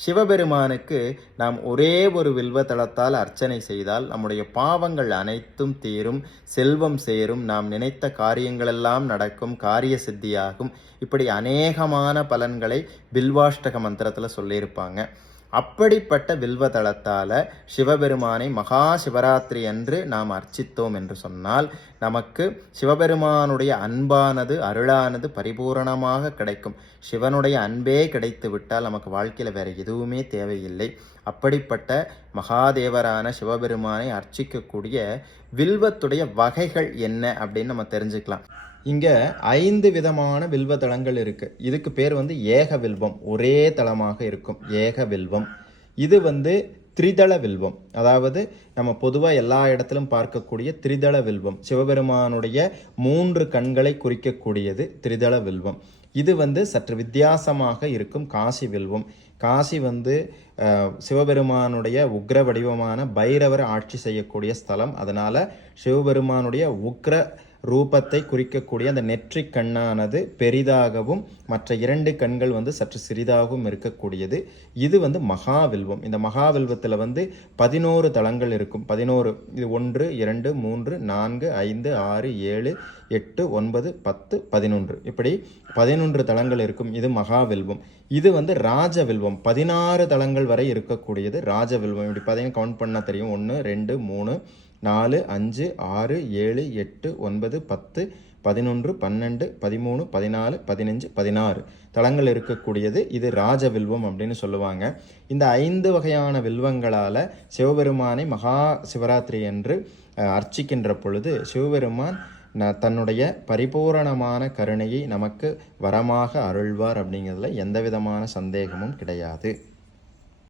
சிவபெருமானுக்கு நாம் ஒரே ஒரு வில்வ தளத்தால் அர்ச்சனை செய்தால் நம்முடைய பாவங்கள் அனைத்தும் தீரும், செல்வம் சேரும், நாம் நினைத்த காரியங்களெல்லாம் நடக்கும், காரிய சித்தியாகும். இப்படி அநேகமான பலன்களை பில்வாஷ்டக மந்திரத்தில் சொல்லியிருப்பாங்க. அப்படிப்பட்ட வில்வ தளத்தால் சிவபெருமானை மகா சிவராத்திரி அன்று நாம் அர்ச்சித்தோம் என்று சொன்னால் நமக்கு சிவபெருமானுடைய அன்பானது அருளானது பரிபூரணமாக கிடைக்கும். சிவனுடைய அன்பே கிடைத்து விட்டால் நமக்கு வாழ்க்கையில் வேறு எதுவுமே தேவையில்லை. அப்படிப்பட்ட மகாதேவரான சிவபெருமானை அர்ச்சிக்கக்கூடிய வில்வத்துடைய வகைகள் என்ன அப்படின்னு நம்ம தெரிஞ்சுக்கலாம். இங்கே 5 விதமான வில்வ தளங்கள் இருக்குது. இதுக்கு பேர் ஏக வில்வம், ஒரே தளமாக இருக்கும் ஏக வில்வம். இது திரிதள வில்வம், அதாவது நம்ம பொதுவாக எல்லா இடத்திலும் பார்க்கக்கூடிய திரிதள வில்வம். சிவபெருமானுடைய 3 கண்களை குறிக்கக்கூடியது திரிதள வில்வம். இது சற்று வித்தியாசமாக இருக்கும் காசி வில்வம். காசி சிவபெருமானுடைய உக்ர வடிவமான பைரவர் ஆட்சி செய்யக்கூடிய ஸ்தலம். அதனால் சிவபெருமானுடைய உக்ர ரூபத்தை குறிக்கக்கூடிய அந்த நெற்றிக் கண்ணானது பெரிதாகவும் மற்ற 2 கண்கள் சற்று சிறிதாகவும் இருக்கக்கூடியது. இது மகாவில்வம். இந்த மகாவில்வத்தில் 11 தலங்கள் இருக்கும். 11, இது 1 2 3 4 5 6 7 8 9 10 11, இப்படி 11 தலங்கள் இருக்கும். இது மகாவில்வம். இது ராஜவில்வம், 16 தலங்கள் வரை இருக்கக்கூடியது ராஜவில்வம். இப்படி 10 கவுண்ட் பண்ணால் தெரியும். 1 2 3 4 5 6 7 8 9 10 11 12 13 14 15 16 தலங்கள் இருக்கக்கூடியது இது ராஜவில்வம் அப்படின்னு சொல்லுவாங்க. இந்த 5 வகையான வில்வங்களால் சிவபெருமானை மகா சிவராத்திரி என்று அர்ச்சிக்கின்ற பொழுது சிவபெருமான் தன்னுடைய பரிபூரணமான கருணையை நமக்கு வரமாக அருள்வார் அப்படிங்கிறதுல எந்த விதமான சந்தேகமும் கிடையாது.